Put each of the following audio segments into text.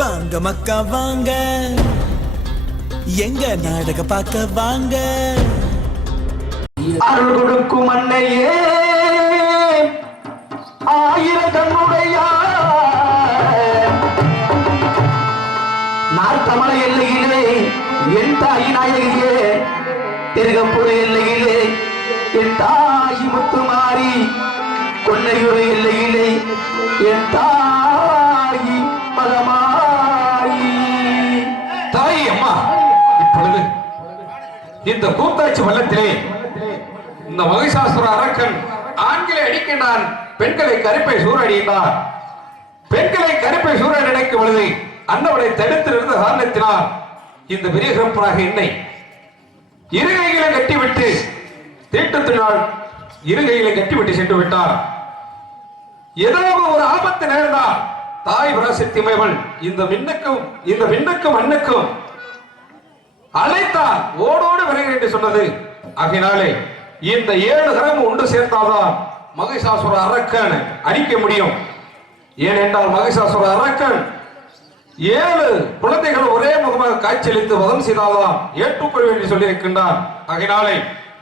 வாங்க மக்கா வாங்க, எங்க நாடக பார்க்க வாங்க. அருள் கொடுக்கும் அன்னையே ஆயிரம் கண்ணுடைய நார்த்தமலை எல்லையிலே என் தாய் நாயகியே, திருகப்புற எல்லையிலே என் தாய் முத்துமாரி, கொன்னையுறை எல்லையிலே என் தாய் மகமாயி. தாய் அம்மா, இப்பொழுது இந்த கூத்தாட்சி வள்ளத்திலே இந்த மகிஷாசுர அரக்கன் ஆண்களை அடிக்கின்றான், பெண்களை கருப்பை சூறடிக்கின்றான். பெண்களை கருப்பை சூற நினைக்கும் பொழுது அன்னவனை தடுத்திருந்த காரணத்தினால் இந்த பெரிய சிறப்பாக என்னை இருகைகளை கட்டிவிட்டு தீட்டத்தினால் இருகைகளை கட்டிவிட்டு சென்று விட்டார். ஏதாவது ஒரு ஆபத்து நேர்ந்தால் தாய் பராசக்தி அம்மைகள் இந்த விண்ணுக்கும் மண்ணுக்கும் அழைத்தால் ஓடோடு வருகிறேன் என்று சொன்னது. ஆகினாலே இந்த 7 கிராம் ஒன்று சேர்த்தால்தான் மகிஷாசுர அரக்கன் அடிக்க முடியும். ஏனென்றால் மகிஷாசுர அரக்கன் 7 குழந்தைகள் ஒரே முகமாக காட்சியளித்து வதம் செய்தால்தான் ஏற்றுக்கொள்ள என்று சொல்லி இருக்கின்றார். ஆகினாலே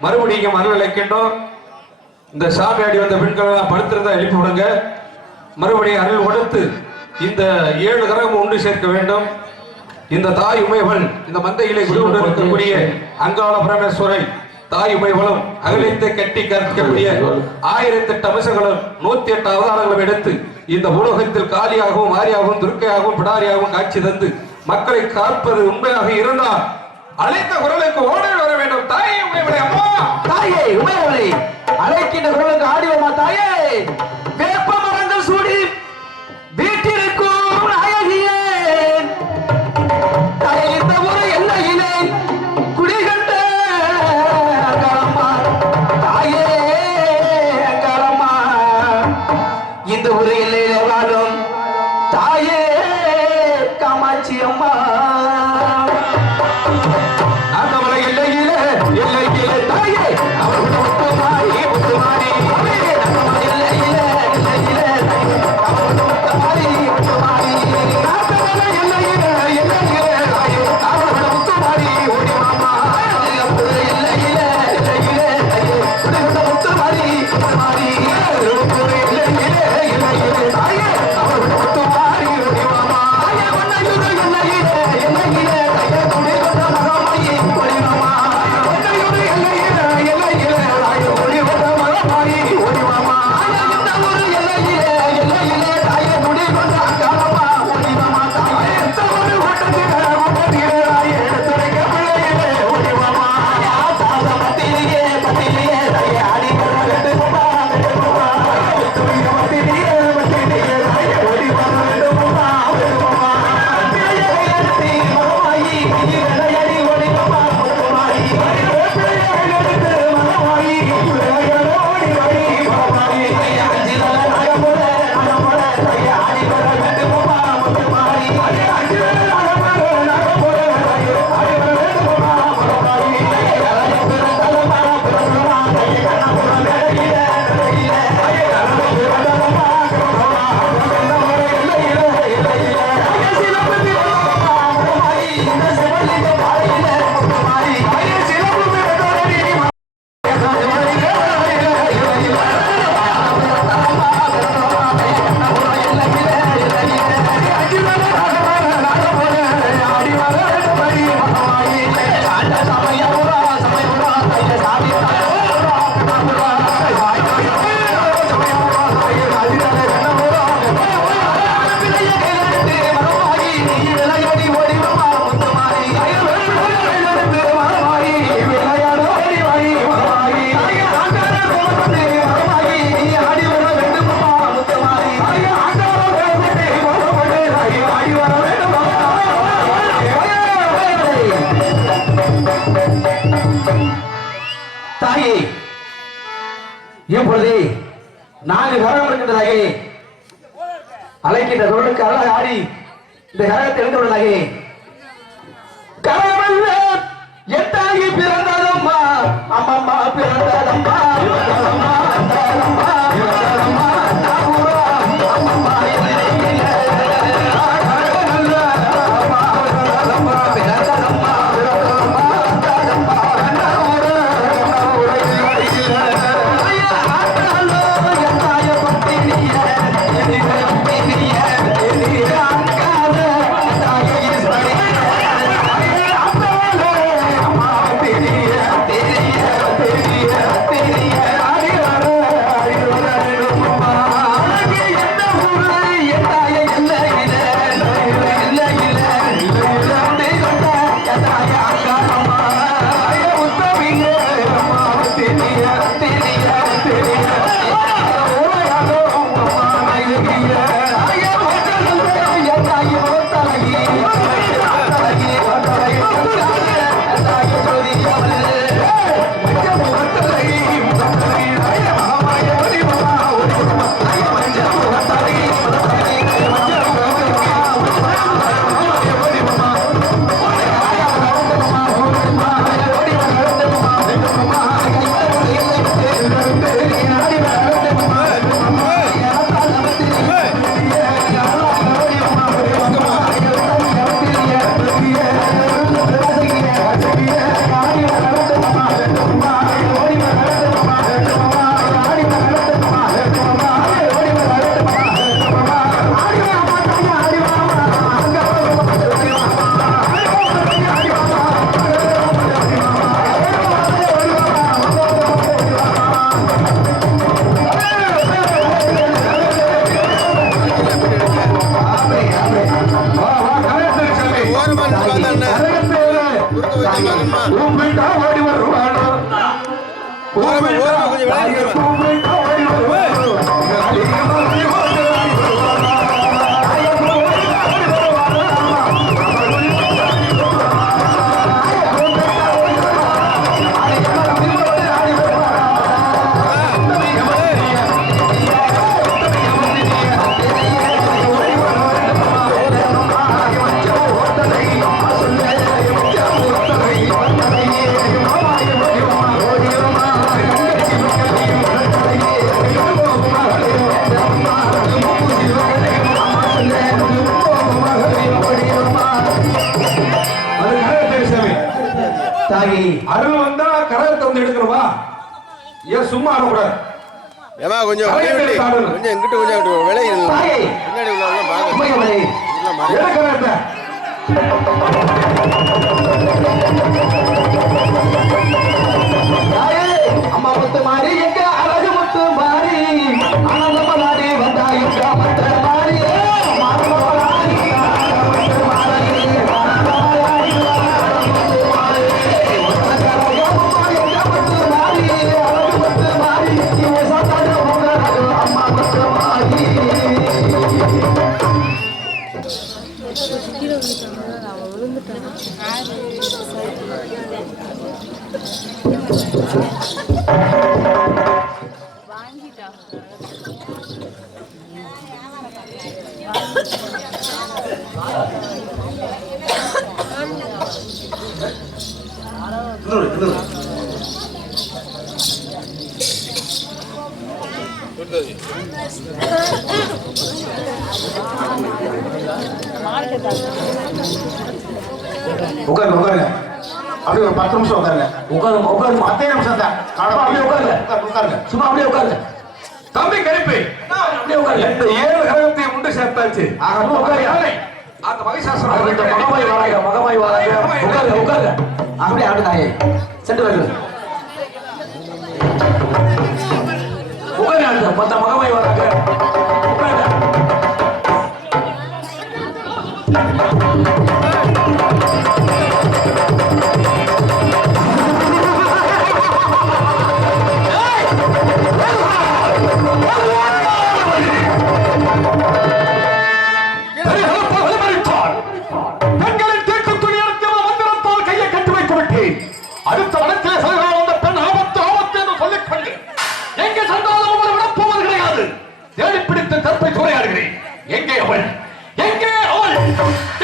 மறுபடியும் அருள் அழைக்கின்றோம். இந்த சாமியாடி வந்த பெண்கள் எல்லாம் படுத்திருந்தா எழுப்பி விடுங்க. மறுபடியும் அருள் கொடுத்து இந்த 7 கிராம் ஒன்று சேர்க்க வேண்டும். இந்த தாய் உமைகள் இந்த மந்தையிலே குடிகொண்டு இருக்கக்கூடிய அங்காள பரமேஸ்வரை தாய் உமைகளும் அகலித்தை கட்டி கற்கக்கூடிய 1008 அம்சங்களும் 108 அவதாரங்களும் எடுத்து இந்த உலகத்தில் காளியாகவும் ஆரியாகவும் துர்க்கையாகவும் பிடாரியாகவும் காட்சி தந்து மக்களை காப்பது உண்மையாக இருந்தால் அழைத்த குரலுக்கு ஓடி வர வேண்டும். தாயே உமைகளை, அம்மா தாயே உமைகளை அழைக்கின்ற குரலுக்கு ஆடியோமா தாயே. வேப்ப மரங்கள் சூடி வீட்டிற்கும் அழகியே, தாயே இந்த ஒரு எல்லையிலே குடிகண்ட கரம்மா, தாயே கரம்மா இந்த ஒரு எல்லையிலே வாழும் தாயே காமாட்சி அம்மா. தாயே அவர் முத்துமாரி முத்துமாரி தாயே இப்பொழுது 4 கரம் இருக்கின்றதாகே அழைக்கின்ற குரலுக்கு அழகாக ஆடி இந்த கரகத்தை எழுந்து விடுவதாகே. கரமல்ல எட்டாகி பிறந்ததம்மா அம்மம்மா பிறந்ததம்மா அம்மம்மா தாயே அருள் வந்தா கரகத்தை வந்து எடுக்கணுமா? ஏன் சும்மா ஆடக்கூடாது? ஏமா கொஞ்சம் கொஞ்சம் எங்கிட்ட கொஞ்சம் விலை தாயே பின்னாடி உள்ளவங்க பாருங்க உமையவளே எடுக்கிறத தாயே அம்மா முத்து மாறி எங்க அழகு முத்து மாறி ஆனந்தம் மாறி வந்தா எங்க மத்த மாறி உட்காருங்க உட்காருங்க அப்படியே ஒரு 10 நிமிஷம் உட்காருங்க உட்காருங்க உட்காருங்க 10 நிமிஷம் தான் அப்படியே உட்காருங்க உட்காருங்க சும்மா அப்படியே உட்காருங்க தம்பி கணிப்பு அப்படியே உட்காருங்க இந்த 7 கிரகத்தை உண்டு சேர்த்தாச்சு. உட்காருங்க அந்த மகிஷாசுர மகமாய் வராங்க மகமாய் வராங்க உட்காருங்க உட்காருங்க அப்படியே ஆடு தாயே சென்று வருங்க உட்காருங்க மொத்த மகமாய் வராங்க உட்காருங்க அடுத்த வனத்திலே சலகாலம் வந்த பெண் ஆபத்து ஆபத்து என்று சொல்லிக் கொண்டு எங்கே சென்றாலும் அவளை விடப்போவது கிடையாது. தேடி பிடித்து கற்பை சூறையாடுகிறேன். எங்கே அவள்? எங்கே அவள்?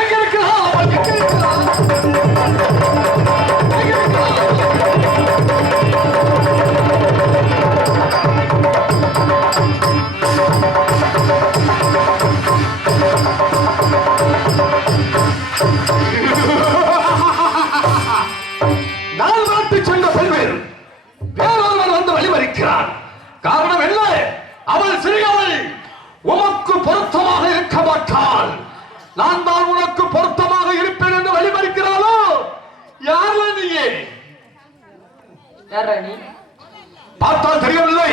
எங்கே இருக்கிறாள் அவள்? எங்கே இருக்கிறாள்? எங்கே நான் நாட்டு சென்ற பெண்வேறு வேறொருவர் வந்து வழிமறிக்கிறான். காரணம் என்ன? அவள் சிறியவள், உமக்கு பொருத்தமாக இருக்க மாட்டாள். நான் தான் உனக்கு பொருத்தமாக இருப்பேன் என்று வழிமறிக்கிறாளோ? யார் நீயே? நீ பார்த்தால் தெரியவில்லை.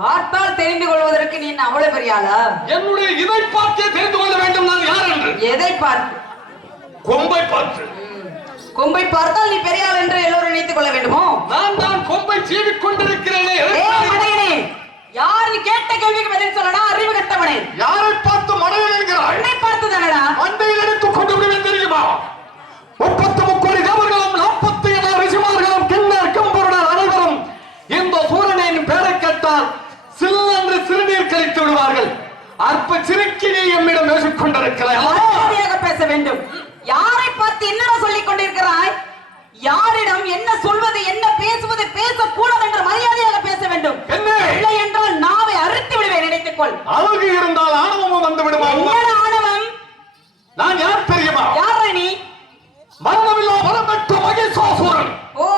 பார்த்தால் தெரிந்து கொள்வதற்கு நீ என்ன அவ்வளவு பெரிய ஆளா? என்னுடைய இதை பார்த்தே தெரிந்து கொள்ள வேண்டும் நான் யார் என்று. எதை பார்த்து? கொம்பை பார்த்து. கொம்பை பார்த்தால் நீ பெரிய ஆள் என்று எல்லோரும் நினைத்துக் கொள்ள வேண்டுமோ? நான் தான் கொம்பை சீவிக் கொண்டிருக்கிறேனே. யாரு கேட்ட கேள்விக்கு பதில் சொல்லடா அறிவு கட்டவனே. யாரை பார்த்து மடையன் என்கிறாய்? என்னை பார்த்து தானடா. மண்டையில் எடுத்துக் கொண்டு விடுவேன் தெரியுமா? 33 கோடி தேவர்களும் 47 ரிஷிமார்களும் கிண்ணர் கம்பருடன் அனைவரும் இந்த சூரனின் பெயரை கேட்டால் சில்லென்று சிறுநீர் கழித்து விடுவார்கள். அற்ப சிறுக்கினை எம்மிடம் பேசிக் கொண்டிருக்கிறாய். மரியாதையாக பேச வேண்டும். யாரை பார்த்து என்ன சொல்லிக் கொண்டிருக்கிறாய்? யாரிடம் என்ன சொல்வது என்ன பேசுவது பேசக்கூடாது என்று மரியாதையாக பேச வேண்டும். இல்லை என்றால் நாவை அறுத்து விடுவேன். நினைத்துக்கொள். அழகு இருந்தால் ஆணவமும் வந்து விடுமா? என்ன ஆணவம்? நான் யார் தெரியுமா? யாரை நீ? மரணமில்லா வரம் பெற்ற மகிஷாசுரன். ஓ,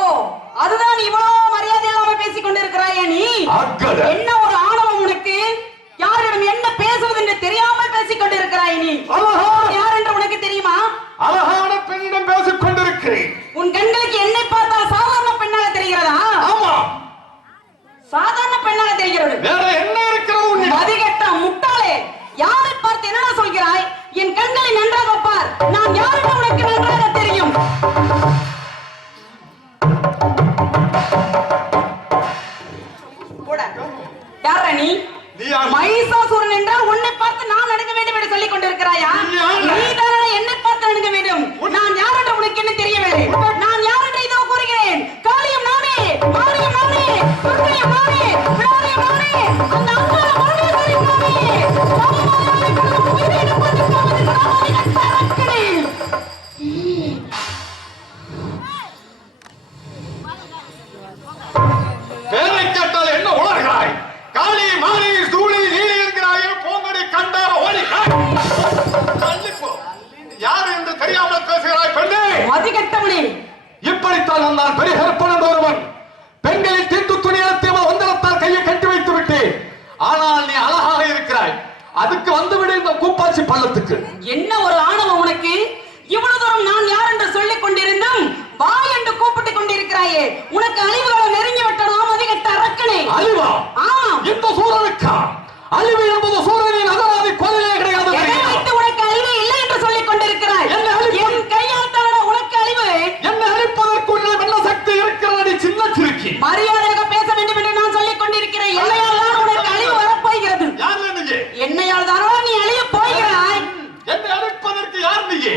அதுதான் இவ்வளவு மரியாதை இல்லாம பேசிக் கொண்டிருக்கிறாயே நீ. என்ன ஒரு ஆணவம் உனக்கு? யாரிடம் என்ன பேசுவது என்று தெரியாமல் பேசிக் கொண்டிருக்கிறாய் நீ. யார் என்று உனக்கு தெரியுமா? அழகான பெண்ணிடம் பேசிக் கொண்டிருக்கிறேன். உன் கண்களுக்கு என்னை பார்த்தால் சாதாரண பெண்ணாக தெரிகிறதா? ஆமா, சாதாரண பெண்ணாக தெரிகிறது. வேற என்ன இருக்கிறது? மதிகெட்ட முட்டாளே, யாரை பார்த்து என்ன சொல்கிறாய்? என் கண்களை நன்றாக பார். நான் யார் என்று உனக்கு நன்றாக தெரியும். யார நீ? மகிஷாசுரன் என்றால் உன்னை பார்த்து நான் நடுங்க வேண்டும் என்று சொல்லிக் கொண்டிருக்கிறாயா? நீ தானே என்னை பார்த்து நடுங்க வேண்டும். நான் யார் என்று உனக்கு என்ன தெரியவில்லை. நான் யார் என்று இதோ கூறுகிறேன். காளியம் நானே, மாரியம் நானே, துர்க்கையும் நானே, விடாரியம் நானே, அந்த அங்காள பரமேஸ்வரி நானே. பேரை கேட்டால் என்ன உணர்கிறாய்? காளி மாறி சூழி நீலி என்கிறாயே. போங்கடி கண்டார ஓடி யார் என்று தெரியாமல் பேசுகிறாய் பெண்ணே. மதிகெட்டவனே, இப்படித்தான் பார்த்தால் வந்தான் பெரிய கற்பன் என்ற ஒருவன். பெண்களின் தீட்டு துணி அழுத்தியவன் வந்தளத்தால் கையை கட்டி வைத்து விட்டேன். ஆனால் நீ அழகாக இருக்கிறாய். அதுக்கு வந்துவிடு இந்த கூப்பாச்சி பள்ளத்துக்கு. என்ன ஒரு ஆணவம் உனக்கு? இவ்வளவு தூரம் நான் யார் என்று சொல்லிக் கொண்டிருந்தும் வா என்று கூப்பிட்டுக் கொண்டிருக்கிறாயே, உனக்கு அழிவுகளை நெருங்கி விட்டனாம் அதிகட்ட அரக்கனே. அழிவா? ஆம். இந்த சூரனுக்கா? அழிவு என்பது சூரனின் அகராதி கொலையே கிடையாது. உனக்கு அழிவு இல்லை என்று சொல்லிக் கொண்டிருக்கிறாய். என் கையால் தவிர உனக்கு அழிவு. என்னை அழிப்பதற்குள்ள வெள்ள சக்தி இருக்கிறது சின்ன சிறுக்கி. மரியாதையாக பேச வேண்டும் என்று நான் சொல்லிக் கொண்டிருக்கிறேன். என்னையால் தான் உனக்கு அழிவு வரப்போகிறது. என்னையால் தானோ நீ அழிய போகிறாய். என்னை அழிப்பதற்கு யார் நீயே?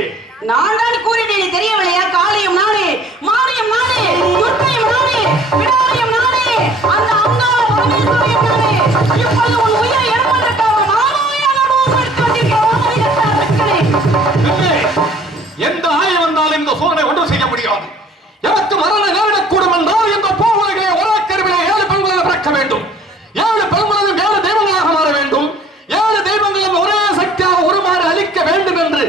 நான் தான் கூறினேன், தெரியவில்லையா? காளியும் நானே, மாரியும் நானே, துர்க்கையும் நானே, விடாரியும் நானே, அந்த அங்காள பரமேஸ்வரியும் நானே. இப்போது உன் உயிரை எடுப்பதற்காக நானே அனுபவப்படுத்திக் கொண்டிருக்கிறேன். எந்த ஆயம் வந்தாலும் இந்த சூரனை ஒன்றும் செய்ய முடியாது. எனக்கு மரண நேரிடக்கூடும் என்றால் இந்த பூவுலகை ஒரே கருவிலே 7 பெண்களை பிறக்க வேண்டும். 7 பெண்களும் 7 தெய்வங்களாக மாற வேண்டும். 7 தெய்வங்களும் ஒரே சக்தியாக உருமாற அளிக்க வேண்டும் என்று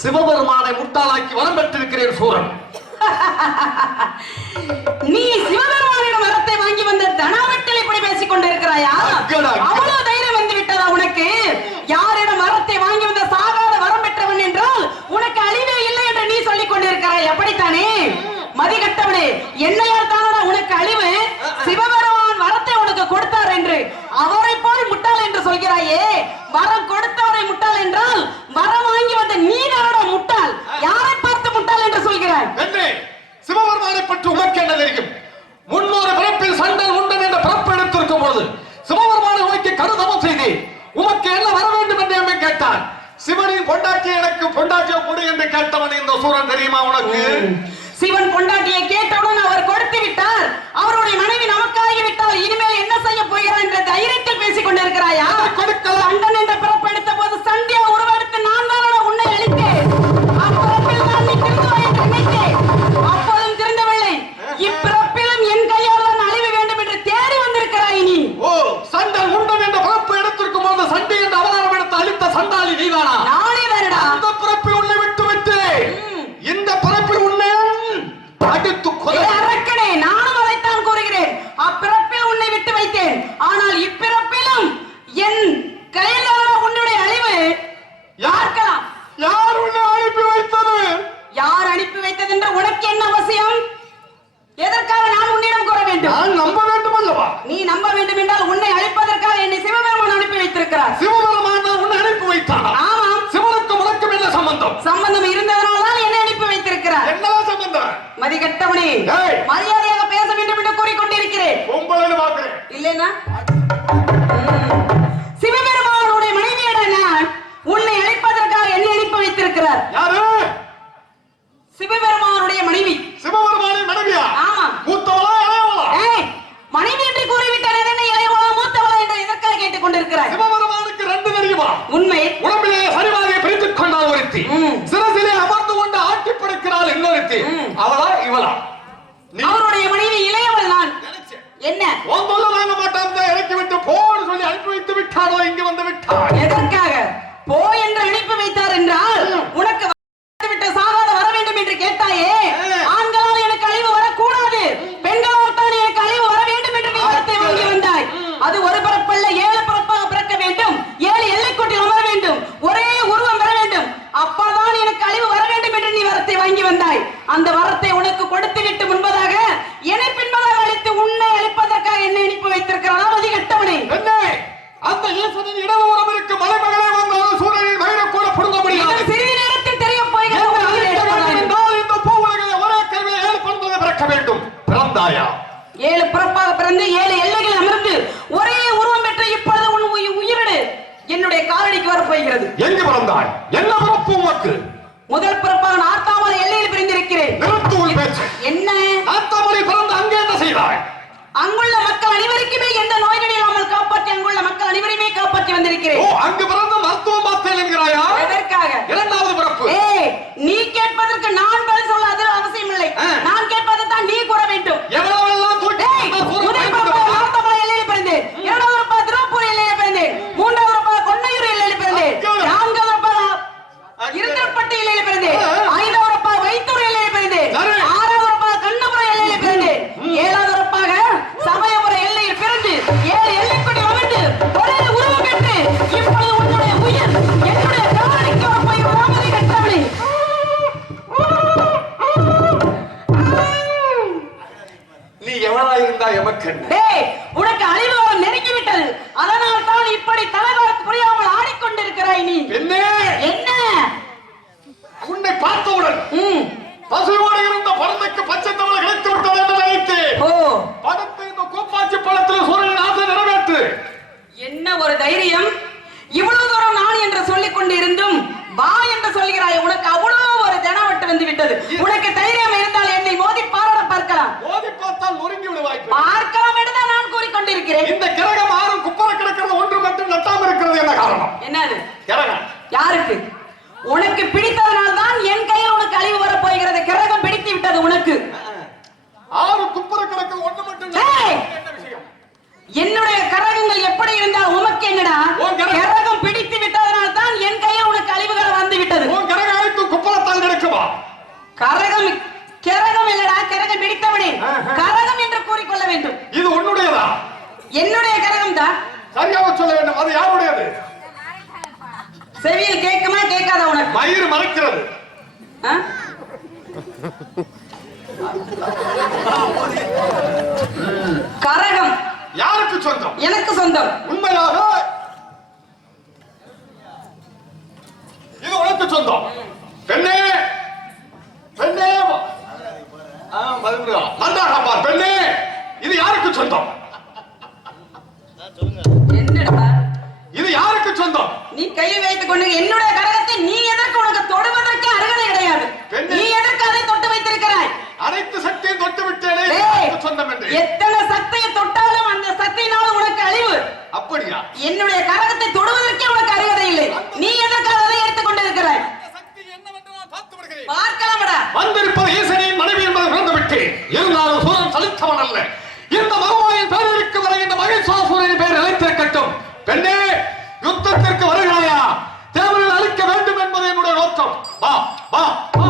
சிவபெருமானை முட்டாளாக்கி வரம் பெற்றிருக்கிறேன் சூரன். நீ சிவபெருமானிடம் வரத்தை வாங்கி வந்த தனாவட்டில் இப்படி பேசிக் கொண்டிருக்கிறாயா? அவ்வளவு தைரியம் வந்து விட்டதா உனக்கு? யாரிடம் வரத்தை வாங்கி வந்த சாகாத வரம் பெற்றவன் என்றால் உனக்கு அழிவே இல்லை என்று நீ சொல்லிக் கொண்டிருக்கிறாய், அப்படித்தானே? மதிகட்டவனே, என்னையால் தானடா உனக்கு அழிவு? சிவபெருமான் வரத்தை உனக்கு கொடுத்தார் என்று அவரை போல் முட்டாள் என்று சொல்கிறாயே. வரம் கொடுத்தவரை முட்டாள் என்றால் வரம் வாங்கி வந்த நீ தானடா முட்டாள். யாரை பார்த்து முட்டாள் என்று சொல்கிறாய்? சிவபெருமானை பற்றி உனக்கு என்ன தெரியும்? 300 பிறப்பில் சண்டல் உண்டன் என்ற பிறப்பு எடுத்திருக்கும் பொழுது சிவபெருமானை உனக்கு கருதமும் செய்து உனக்கு என்ன வர வேண்டும் என்று எம்மை கேட்டான். சிவனின் பொண்டாட்டி எனக்கு பொண்டாட்டியை கொடு என்று கேட்டவன் இந்த சூரன் தெரியுமா உனக்கு? சிவன் பொண்டாட்டியை கேட்டவுடன் அவர் கொடுத்து விட்டார். அவருடைய மனைவி நமக்காகி விட்டால் இனிமேல் என்ன செய்ய போகிறார் என்ற தைரியத்தில் பேசிக் கொண்டிருக்கிறாயா? சண்டன் என்ற பிறப்பு எடுத்த போது சண்டியா உருவெடுத்து நான் தான் உன்னை அளித்தேன். அப்பிறப்பில் நான் நீ திருந்துவாய் என்று நினைத்தேன். அப்போதும் திருந்தவில்லை. இப்பிறப்பிலும் என் கையால் தான் அழிவு வேண்டும் என்று தேடி வந்திருக்கிறாய் நீ. ஓ, சண்டன் உண்டன் என்ற பிறப்பு எடுத்திருக்கும் போது சண்டை என்ற அவதாரம் எடுத்து அளித்த சண்டாளி நீதானா? நானே தானடா. அந்த பிறப்பில் உன்னை விட்டு விட்டு இந்த பிறப்பில் உன்னை அடித்து கொலை. அரக்கனே, நானும் அதைத்தான் கூறுகிறேன். அப்பிறப்பில் உன்னை விட்டு வைத்தேன். ஆனால் இப்பிறப்பிலும் என் கையில் உன்னுடைய அழிவு. யாருக்கலாம்? யார் உன்னை அனுப்பி வைத்தது? யார் அனுப்பி வைத்தது என்று உனக்கு என்ன அவசியம்? எதற்காக நான் உன்னிடம் கூற வேண்டும்? நான் நம்ப வேண்டும் அல்லவா? நீ நம்ப வேண்டும் என்றால் உன்னை அழிப்பதற்காக என்னை சிவபெருமான் அனுப்பி வைத்திருக்கிறார். சிவபெருமான் தான் உன்னை அனுப்பி வைத்தானா? ஆமாம். சிவனுக்கு உனக்கும் என்ன சம்பந்தம்? சம்பந்தம் இருந்ததனால் தான் என்னை அனுப்பி வைத்திருக்கிறார். என்ன சம்பந்தம்? மதிகட்டவனே, ஏய், மரியாதையாக பேச வேண்டும் என்று கூறிக்கொண்டிருக்கிறேன். உங்களை பார்க்கிறேன். இல்லைனா சிவபெருமானுடைய மனைவியிட நான் உன்னை அழைப்பதற்காக என்னை அனுப்பி வைத்திருக்கிறார். யாரு? சிவபெருமானுடைய மனைவி. சிவபெருமானின் மனைவியா? ஆமா. மூத்தவளா இளையவளா? ஏய், மனைவி என்று கூறிவிட்டார். என்ன இளையவளா மூத்தவளா என்று எதற்காக கேட்டுக் கொண்டிருக்கிறாய்? சிவபெருமானுக்கு 2 தெரியுமா? உண்மை. உடம்பிலே சரிவாக பிரித்துக் கொண்டால் ஒருத்தி, சிரசிலே அமர்ந்து கொண்டு ஆட்டி படுக்கிறாள் இன்னொருத்தி. அவளா இவளா? அவருடைய மனைவி இளையவள் நான். என்ன? உன் சொல்ல வாங்க மாட்டான் இறக்கி விட்டு போன்னு சொல்லி அனுப்பி வைத்து விட்டாரோ இங்கு வந்து விட்டார். எதற்காக போ என்று அனுப்பி வைத்தார் என்றால் உனக்கு விட்டு சாகாத வர வேண்டும் என்று கேட்டாயே. ஆண்களால் எனக்கு அழிவு வரக்கூடாது, பெண்களால் தான் எனக்கு அழிவு வர வேண்டும் என்று நீ வரத்தை வாங்கி வந்தாய். அது ஒரு பிறப்பல்ல, 7 பிறப்பாக பிறக்க வேண்டும். 7 எல்லைக்கோட்டில் அமர வேண்டும். ஒரே உருவம் வர வேண்டும். அப்பதான் எனக்கு அழிவு வர வேண்டும் என்று நீ வரத்தை வாங்கி வந்தாய். அந்த வரத்தை உனக்கு கொடுத்து விட்டு முன்பதாக என்னை பின்பதாக அழைத்து உன்னை அழிப்பதற்காக என்னை அனுப்பி வைத்திருக்கிறான். அதிகட்டவனே, அந்த ஈசனின் இடது உரம் இருக்கு மலைமகளே வந்தாலும் சூரியனின் மயிரை கூட புடுங்க முடியாது. சிறிது நேரத்தில் தெரிய போகிறது. இந்த பூவுலகை ஒரே கருவிலே 7 பெண்களை பிறக்க வேண்டும். பிறந்தாயா? 7 பிறப்பாக பிறந்து 7 எல்லைகள் அமர்ந்து ஒரே உருவம் பெற்ற இப்பொழுது உன் உயிரிடு என்னுடைய காலடிக்கு வரப்போகிறது. எங்கு பிறந்தாய்? என்ன பிறப்பு உனக்கு? முதல் பிறப்பாக நார்த்தாமலை எல்லையில் பிறந்திருக்கிறேன். நிறுத்து உன் பேச்சு. என்ன? நார்த்தாமலை பிறந்து அங்கே என்ன செய்தாய்? அங்குள்ள மக்கள் அனைவருக்குமே எந்த நோய்கள் இல்லாமல் காப்பாற்றி அங்குள்ள மக்கள் அனைவரையுமே காப்பாற்றி வந்திருக்கிறேன். ஓ, அங்கு பிறந்த மருத்துவம் பார்த்தேன் என்கிறாயா? எதற்காக? 2வது பிறப்பு. ஏய், நீ கேட்பதற்கு நான் பதில் சொல்ல அது அவசியம் இல்லை. நான் கேட்பதை தான் நீ கூற வேண்டும். எவ்வளவெல்லாம் தூக்கி முதல் பிறப்பாக நார்த்தாமலை எல்லையில் பிறந்தேன். 2வது பிறப்பாக திருப்பூர் எல்லையில் பிறந்தேன். 3வது பிறப்பாக கொன்னையூர் எல்லையில் பிறந்தேன். 4வது பிறப்பாக இருந்தப்பட்டி எல்லையில் பிறந்தேன். 5வது பிறப்பாக வைத்தூர் எல்லையில் பிறந்தேன். 6வது பிறப்பாக கண்ணபுரம் ஒரு தைரியம்? இவ்வளவு தூரம் நான் என்று சொல்லிக் கொண்டிருந்தும் வா என்று சொல்கிறாய். உனக்கு அவ்வளவு ஒரு தெனாவட்டு வந்து விட்டது. உனக்கு தைரியம் இருந்தால் என்னை மோதி பாராட பார்க்கலாம். மோதி பார்த்தால் நொறுங்கி விடுவாய். பார்க்கலாம் என்றுதான் நான் கூறிக்கொண்டிருக்கிறேன். இந்த கிரகம் ஆறும் குப்பர கிடக்கிறது ஒன்று மட்டும் நட்டாம இருக்கிறது என்ன காரணம்? என்னது கிரகம்? யாருக்கு? உனக்கு பிடித்ததனால் தான் என் கையில் உனக்கு அழிவு வரப் போகிறது. கிரகம் பிடித்து விட்டது உனக்கு. ஆறு குப்பர கிடக்கிறது ஒன்று மட்டும். என்னுடைய கரகங்கள் எப்படி இருந்தால் உனக்கு என்னடா? கரகம் பிடித்து விட்டதனால் தான் என் கையில் உனக்கு அழிவுகள் வந்து விட்டது. உன் கரகம் அழைத்து குப்பரத்தான் கிடைக்குமா? கரகம் கரகம் இல்லடா, கரகம் பிடித்தவனே. கரகம் என்று கூறிக்கொள்ள வேண்டும். இது உன்னுடையதா? என்னுடைய கரகம் தான். சரியாக சொல்ல வேண்டும். அது யாருடையது? செவியில் கேட்குமா கேட்காத உனக்கு? மயிறு மறைக்கிறது. கரகம் யாருக்கு சொந்தம்? எனக்கு சொந்தம். உண்மையாக இது உனக்கு சொந்தம். பெண்ணே பெண்ணே நன்றாக பார். பெண்ணே இது யாருக்கு சொந்தம்? என்னடா இது யாருக்கு சொந்தம்? நீ கையில் வைத்துக் கொண்டு என்னுடைய கரகத்தை நீ எதற்கு உனக்கு தொடுவதற்கு அருகதை கிடையாது. நீ எதற்கு அதை தொட்டு வைத்திருக்கிறாய்? அனைத்து சக்தியை தொட்டு விட்டேனே சொந்தம் என்று. எத்தனை சக்தியை தொட்டாலும் அந்த சக்தியினால் உனக்கு அழிவு. அப்படியா? என்னுடைய கரகத்தை தொடுவதற்கே உனக்கு அருகதை இல்லை. நீ எதற்கு அதை எடுத்துக் கொண்டிருக்கிறாய்? பார்க்கலாமடா. வந்திருப்பது ஈசனின் மனைவி என்பதை உணர்ந்து விட்டேன். இருந்தாலும் சூரன் சலித்தவன் அல்ல. இந்த பகவானின் பெயருக்கு வரை இந்த மகிஷாசுரனின் பெயர் நிலைத்திருக்கட்டும். பெண்ணே யுத்தத்திற்கு வருகிறாயா? தேவர்கள் அழிக்க வேண்டும் என்பது என்னுடைய நோக்கம். வா வா வா.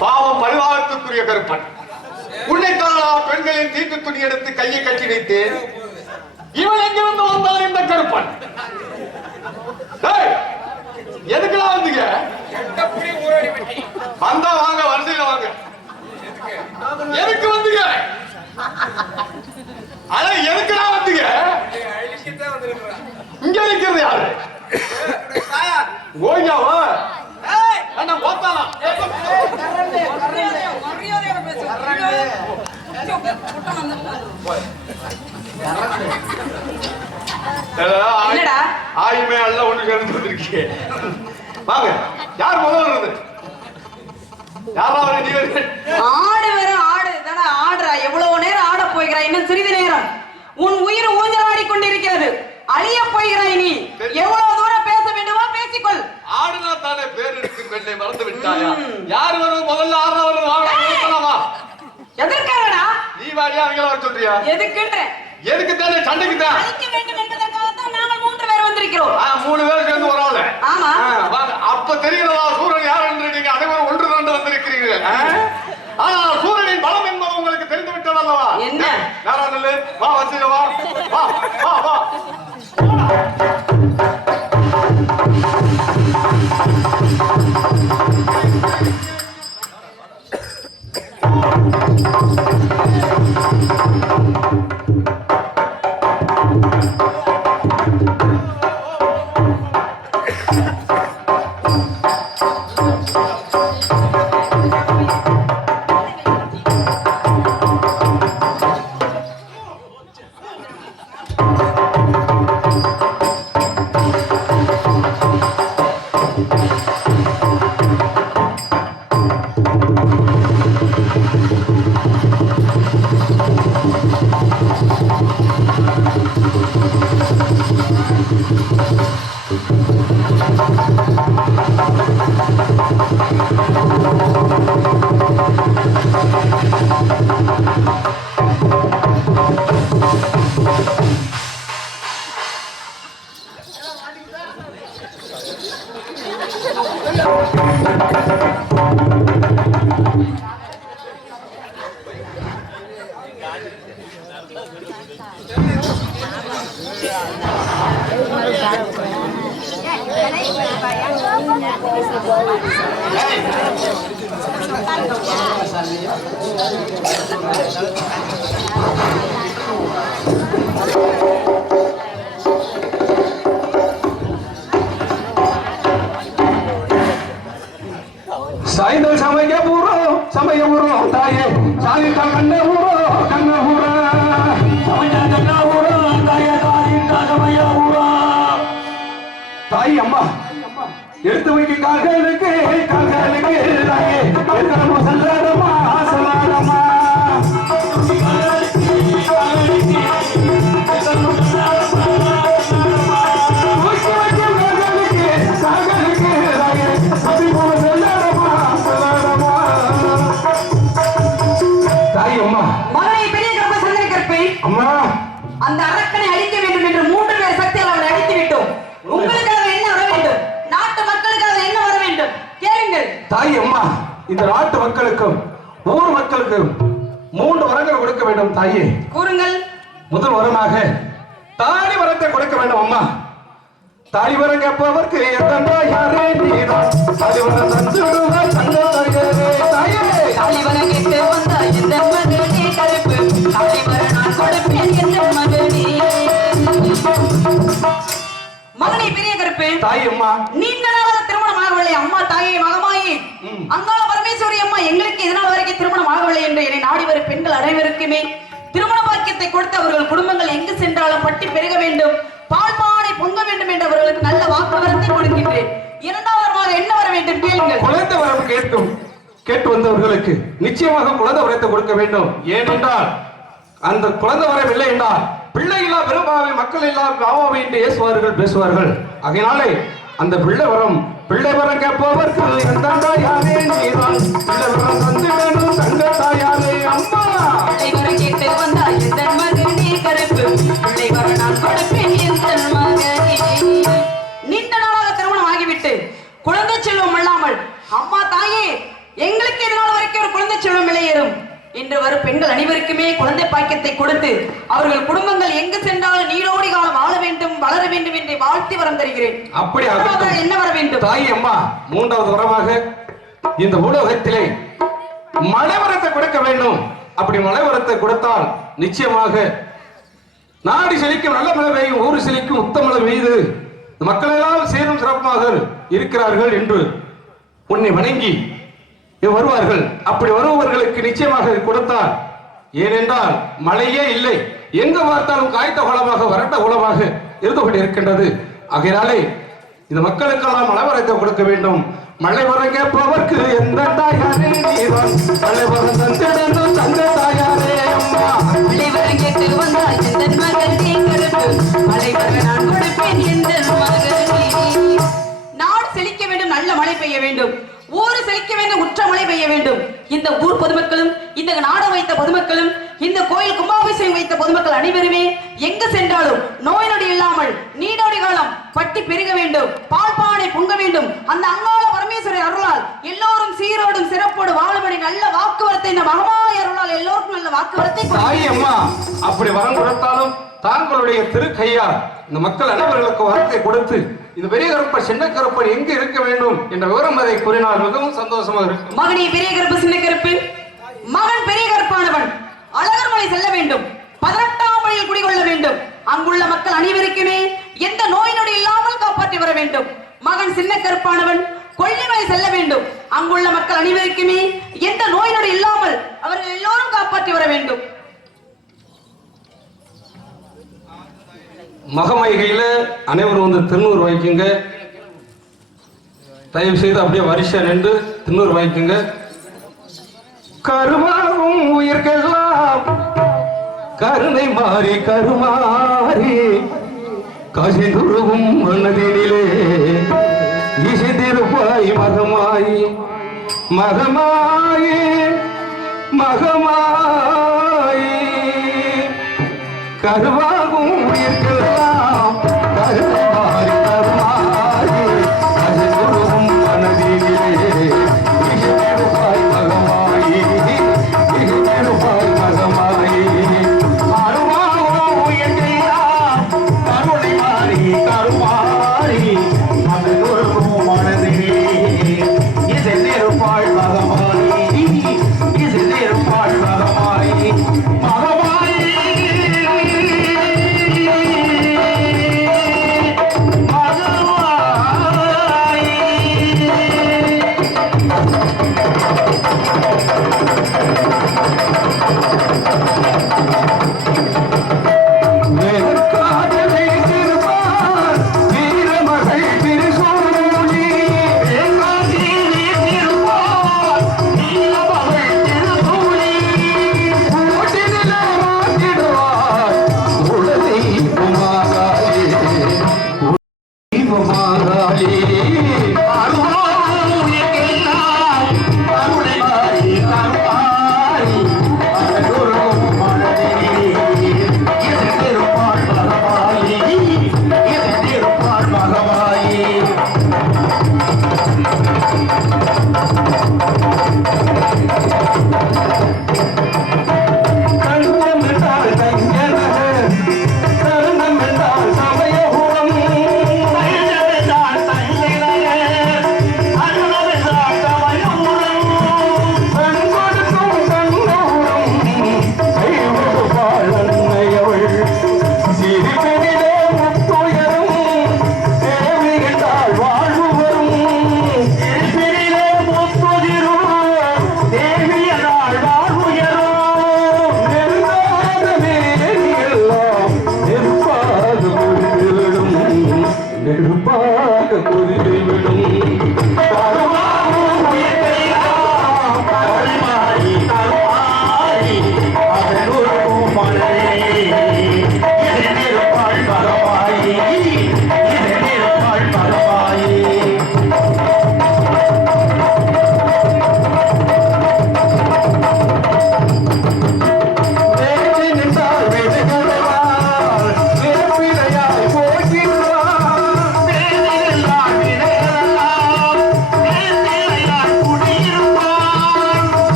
பாவம் பரிவாரத்துக்குரிய கருப்பன். உன்னைத்தானா பெண்களின் தீட்டு துணி எடுத்து கையை கட்டி வைத்தேன். இவன் எங்கிருந்து வந்தான் இந்த கருப்பன்? எதுக்குலாம் வந்தீங்க? வந்தா வாங்க, வரிசையில வாங்க. எதுக்கு வந்தீங்க? அட எதுக்குலாம் வந்தீங்க? இங்க இருக்கிறது யாரு? கோயிலாவா? அண்ணா போத்தானா? ஆயுமே அல்ல ஒண்ணு சேர்ந்து வந்திருக்கீங்க. வாங்க. யார் முதல்ல இருந்து? யாராவது நீ ஆடு வெறும் ஆடு தானே ஆடுறா. எவ்வளவு நேரம் ஆட போகிறாய்? இன்னும் சிறிது நேரம் உன் உயிர் ஊஞ்சலாடி கொண்டிருக்கிறது. அழிய போகிறாய் நீ. எவ்வளவு தூரம் பேச வேண்டுமோ பேசிக்கொள். ஆடுனா தானே பேர் எடுத்து பெண்ணை மறந்து விட்டாயா? யார் வரும் முதல்ல? ஆடுறவர்கள் வாங்க. எதற்காகடா? நீ வாரியா அவங்கள வர சொல்றியா? எதுக்குன்ற? எதுக்கு தானே? சண்டைக்கு தான். அழிக்க வேண்டும் என்பதற்காக தான் நாங்கள் 3 பேர் வந்திருக்கிறோம். 3 பேர் சேர்ந்து ஒரு ஆளு. ஆமா. அப்ப தெரிகிறதா சூரன் யார் என்று? நீங்க அனைவரும் ஒன்று தாண்டு வந்திருக்கிறீர்கள். ஆனா சூரனின் பலம் என்பது உங்களுக்கு தெரிந்து விட்டது அல்லவா? என்ன? யாராவது வா, வச்சுக்க வா வா வா வா. Bayang, சாய்ந்தல் சமய பூரம் தாயே சாதித்த கண்ண பூரம் கண்ண பூரம் தாய் அம்மா எடுத்து வைக்க கால்களுக்கு தாயே சொல்லாதம்மா சொல்லாதம்மா அந்த அரக்கனை அழிக்க வேண்டும் என்று 3 பேர் சக்தியால் அவனை அழித்து விட்டோம். உங்களுக்காக என்ன வர வேண்டும்? நாட்டு மக்களுக்காக என்ன வர வேண்டும்? கேளுங்கள். தாய் அம்மா, இந்த நாட்டு மக்களுக்கும் ஊர் மக்களுக்கும் 3 வரங்கள் கொடுக்க வேண்டும் தாயே. கூறுங்கள். முதல் வரமாக தாலி வரத்தை கொடுக்க வேண்டும் அம்மா. தாலி வரம் கேட்பவர்க்கு எத்தண்டா யாரே நீதான் தாலி வரம் தந்துடுவா தாயே. தாலி வரம் கேட்டு வந்தா இந்த மகனே கருப்பு தாலி வரம் நான் கொடுப்பேன் என்ற மகனே. மகனே பெரிய கருப்பு தாய் அம்மா, நீண்ட நாளாக திருமணம் ஆகவில்லை. அம்மா தாயே மகமாயி அங்காள பரமேஸ்வரி அம்மா எங்களுக்கு இதனால் வரைக்கும் திருமணம் ஆகவில்லை என்று என்னை நாடி வரும் பெண்கள் அனைவருக்குமே திருமண பாக்கியத்தை கொடுத்து அவர்கள் குடும்பங்கள் எங்கு சென்றாலும் பட்டி பெருக வேண்டும், பால் பானை பொங்க வேண்டும் என்று அவர்களுக்கு நல்ல வாக்குவரத்தை கொடுக்கின்றேன். 2வது வரமாக என்ன வர வேண்டும் கேளுங்கள். குழந்தை வரம் கேட்டு வந்தவர்களுக்கு நிச்சயமாக குழந்தை வரத்தை கொடுக்க வேண்டும். ஏனென்றால் அந்த குழந்தை வரம் இல்லை என்றால் பிள்ளை இல்லா பெரும்பாவை மக்கள் இல்லா பாவாவை என்று ஏசுவார்கள் பேசுவார்கள். ஆகையினாலே அந்த பிள்ளை வரம் கேட்பவர்க்கு எந்தண்டா யாரே நீதான் பிள்ளை வரம் தந்து வேணும் தங்க தாயாரே அம்மா. பிள்ளை வரம் கேட்டு வந்தா எந்த மகனே கருப்பு பிள்ளை வரம் நான் கொடுப்பேன் எந்த மகனே. நீண்ட நாளாக திருமணம் ஆகிவிட்டு குழந்தை செல்வம் இல்லாமல் அம்மா தாயே எங்களுக்கு இதனால் வரைக்கும் ஒரு குழந்தை செல்வம் விளையேறும் என்று வரும் பெண்கள் அனைவருக்குமே குழந்தை பாக்கியத்தை கொடுத்து அவர்கள் குடும்பங்கள் எங்கு சென்றாலும் நீரோடி காலம் வாழ வேண்டும் வளர வேண்டும் என்று வாழ்த்தி வரம் தருகிறேன். அப்படி என்ன வர வேண்டும் தாய் அம்மா? 3வது வரமாக இந்த உலகத்திலே மழை வரத்தை கொடுக்க வேண்டும். அப்படி மழை வரத்தை கொடுத்தால் நிச்சயமாக நாடு செழிக்கும், நல்ல மழை பெய்யும், ஊர் செழிக்கும், உத்தம மழை பெய்து மக்கள் எல்லாம் சேரும் சிறப்பாக இருக்கிறார்கள் என்று உன்னை வணங்கி வருவார்கள். அப்படி வருபவர்களுக்கு நிச்சயமாக கொடுத்தால், ஏனென்றால் மழையே இல்லை, எங்க பார்த்தாலும் காய்ந்த குளமாக வறண்ட குளமாக இருந்து கொண்டு இருக்கின்றது. ஆகையினாலே இந்த மக்களுக்கெல்லாம் மழை வரத்தை கொடுக்க வேண்டும். மழை வரம் கேட்பவர்க்கு எந்த தாயாரே நீதான் மழை வரம் தந்திடணும் தந்த தாயாரே அம்மா. மழை வரம் கேட்டு வந்தால் எந்த மகனே கருப்பு மழை வரம் நான் கொடுப்பேன் எந்த மகனே. நாடு செழிக்க வேண்டும், நல்ல மழை பெய்ய வேண்டும், ஊர் செழிக்க வேண்டும், உற்ற மழை பெய்ய வேண்டும். இந்த ஊர் பொதுமக்களும் இந்த நாடு வைத்த பொதுமக்களும் இந்த கோயில் கும்பாபிஷேகம் வைத்த பொதுமக்கள் அனைவருமே எங்கு சென்றாலும் நோய் நொடி இல்லாமல் நீடோடி காலம் பட்டி பெருக வேண்டும், பால் பானை பொங்க வேண்டும். அந்த அங்காள பரமேஸ்வரி அருளால் எல்லோரும் சீரோடும் சிறப்போடு வாழும்படி நல்ல வாக்குவரத்தை இந்த மகமாய் அருளால் எல்லோருக்கும் நல்ல வாக்குவரத்தை. தாய் அம்மா, அப்படி வரம் கொடுத்தாலும் தாங்களுடைய திருக்கையார் இந்த மக்கள் அனைவர்களுக்கு வரத்தை கொடுத்து இந்த பெரிய கருப்பர் சின்ன கருப்பர் எங்கு இருக்க வேண்டும் என்ற விவரம் அதை கூறினால் மிகவும் சந்தோஷமாக இருக்கும். மகனே பெரிய கருப்பு சின்ன கருப்பு, மகன் பெரிய கருப்பானவன் அழகர் மலை செல்ல வேண்டும், 18ஆம் படியில் குடிகொள்ள வேண்டும். அங்குள்ள மக்கள் அனைவருக்குமே எந்த நோய் நொடி இல்லாமல் காப்பாற்றி வர வேண்டும். மகன் சின்ன கருப்பானவன் கொல்லிமலை செல்ல வேண்டும். அங்குள்ள மக்கள் அனைவருக்குமே எந்த நோய் நொடி இல்லாமல் அவர்கள் எல்லோரும் காப்பாற்றி வர வேண்டும். மகமைகையில அனைவரும் வந்து திருநூறு வாங்கிக்கோங்க. தயவு செய்து அப்படியே வருஷம் நின்று திருநூறு வாங்கிக்கோங்க. கருமாறும் உயிர்கெல்லாம் கருணை மாறி கருமாறி கசிந்துருவும் மனதினிலே இசைந்திருப்பாய் மகமாயி மகமாயி மகமாயி. கருவாகும் உயிர்கெல்லாம் கருணை மாறி கருமாறி கசிந்துருவும் மனதினிலே இசைந்திருப்பாய் மகமாயி இசைந்திருப்பாய் மகமாயி. கருவாகும் உயிர்கெல்லாம் கருணை மாறி கருமாறி கசிந்துருவும் மனதினிலே இசை இருப்பாள் மகமாயி இதில் இருப்பாள் மகமாயி மகமாயி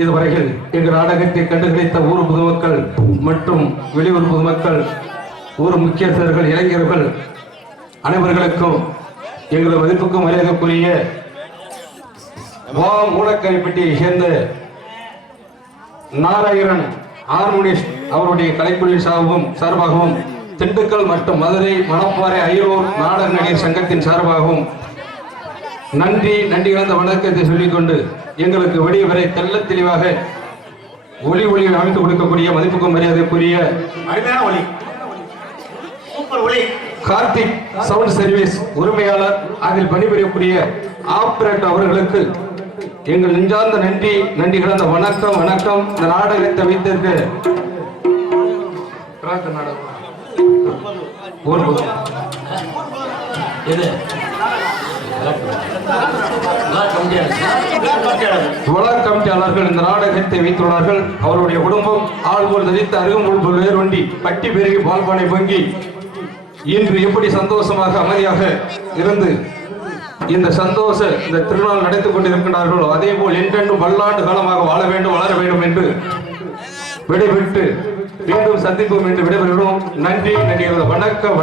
இதுவரையில் எங்கள் நாடகத்தை கண்டுகளித்த ஊர் பொதுமக்கள் மற்றும் வெளியூர் பொதுமக்கள், ஊர் முக்கியஸ்தர்கள், இளைஞர்கள் அனைவர்களுக்கும் எங்களது மதிப்புக்கும் மரியாதைக்குரிய மூலக்கரைப்பட்டியை சேர்ந்த நாராயணன் ஹார்மோனிஸ்ட் அவருடைய கலைக்குழுவின் சார்பாகவும் திண்டுக்கல் மற்றும் மதுரை, மணப்பாறை, அய்யூர் நாடக நடிகர் சங்கத்தின் சார்பாகவும் நன்றி கலந்த வணக்கத்தை சொல்லிக்கொண்டு எங்களுக்கு வெளியே வரை தெல்ல தெளிவாக ஒளி அமைத்துக் கொடுக்கக்கூடிய மதிப்புக்கும் மரியாதைக்குரிய கார்த்திக் சவுண்ட் சர்வீஸ் உரிமையாளர், அதில் பணிபுரியக்கூடிய ஆபரேட்டர் அவர்களுக்கு எங்கள் நெஞ்சார்ந்த நன்றி கலந்த வணக்கம். இந்த நாடகத்தை வைத்திருக்க கமிட்டியாளர்கள் இந்த நாடகத்தை வைத்துள்ளார்கள். அவருடைய குடும்பம் ஆள்போல் தரித்து அருகம்புல் போல் வேறுவண்டி பட்டி பெருகி பால்பானை பொங்கி இன்று எப்படி சந்தோஷமாக அமைதியாக இருந்து இந்த திருநாள் நடத்திக் கொண்டிருக்கிறார்களோ அதே போல் என்றென்றும் பல்லாண்டு காலமாக வாழ வேண்டும், வளர வேண்டும் என்று விடைபெற்று மீண்டும் சந்திப்போம் என்று விடைபெறுகிறோம். நன்றி. வணக்கம்.